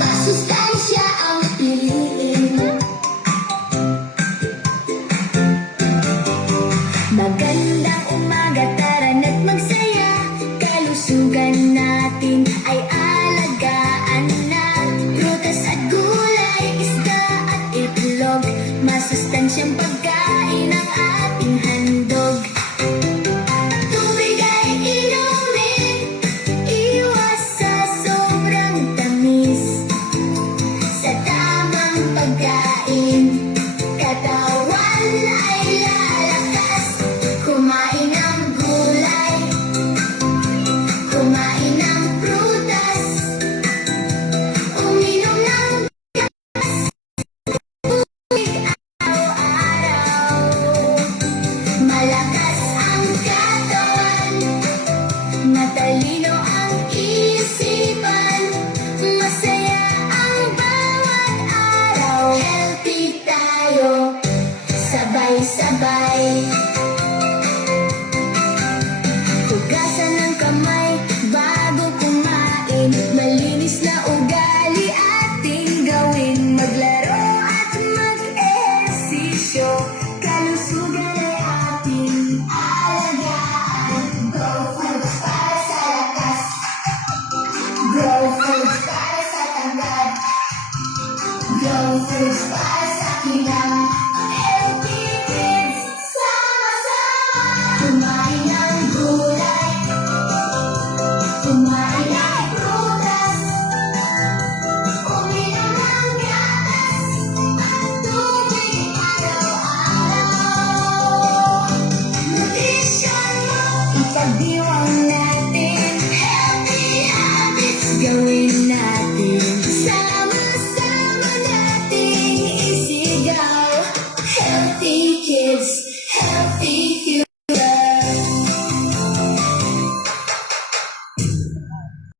Masustansya ang piliin. Magandang umaga, tara na't magsaya. Kalusugan natin ay alagaan na. Prutas at gulay, isda at itlog. Masustansyang pagkain ang ating handog. Tubig ay inumin, iwas sa sobrang tamis. Sa tamang pagkain, katawan ay lalakas. Kumain ng gulay, kumain ng prutas, uminom ng tubig araw-araw. Malakas ang katawan, matalino